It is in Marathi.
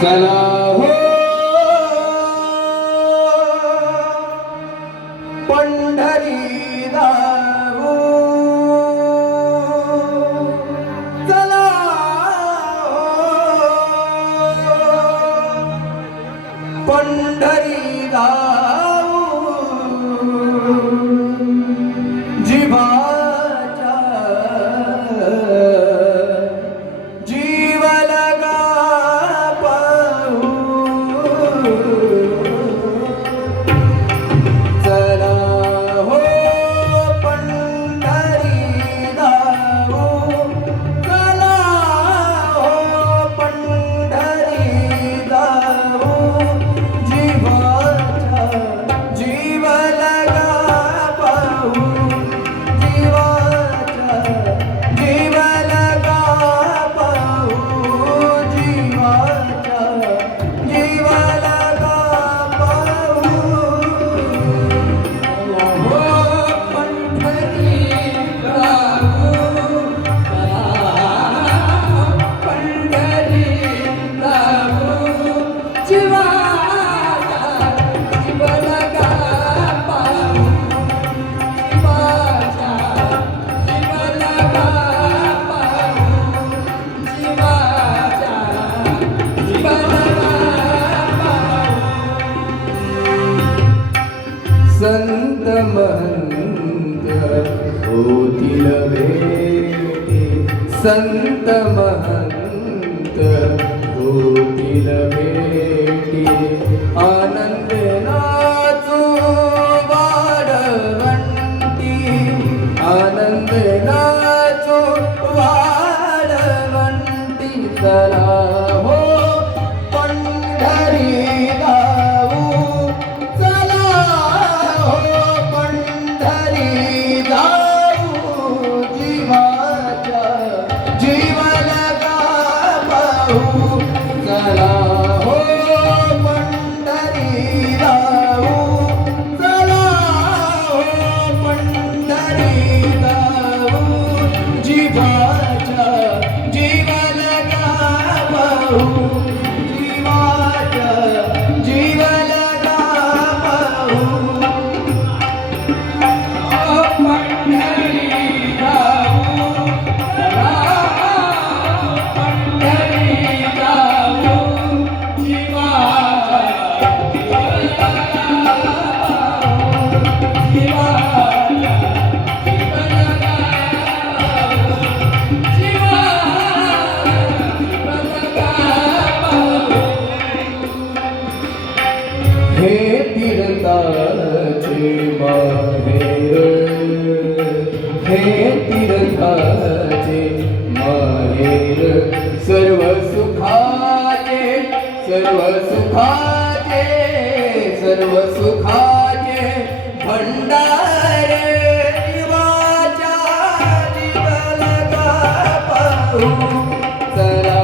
चला हो पंढरी जाऊ, चला हो पंढरी जाऊ, जीवाच्या जीव लगा पाहू, चला हो पंढरी जाऊ, चला हो पंढरी जाऊ, जीवाच्या जीव लगा पाहू, जीवाच्या जीव लगा पाहू, जीवाच्या जीव लगा पाहू, हो पंढरी जाऊ, पंढरी जाऊ, जीवाच्या जीव लगा पाहू, जीवाच्या जीव लगा पाहू, जीवाच्या जीव लगा पाहू. संत महंत होतील भेटी, संत महंत होतील भेटी, आनंद नाचू वाढवंती, आनंद नाचू वाढवंती, चला हो पंढरी जाऊ, चला हो पंढरी जाऊ, जीवाच्या जीव लगा पाहू, चला हो पंढरी जाऊ, चला हो पंढरी जाऊ, जीवाच्या जीव लगा पाहू, जीवाच्या जीव लगा पाहू, पंढरी जाऊ, चला पंढरी जाऊ, जीवाच्या जीव लगा पाहू, जीवाच्या जीव लगा पाहू, जीवाच्या जीव लगा पाहू. हे तीर्थाचे माहेर, हे तीर्थाचे माहेर, सर्व सुखाचे सर्व सुखाचे सर्व सुखाचे भंडारे, जीवाच्या जीव लगा पाहू, चला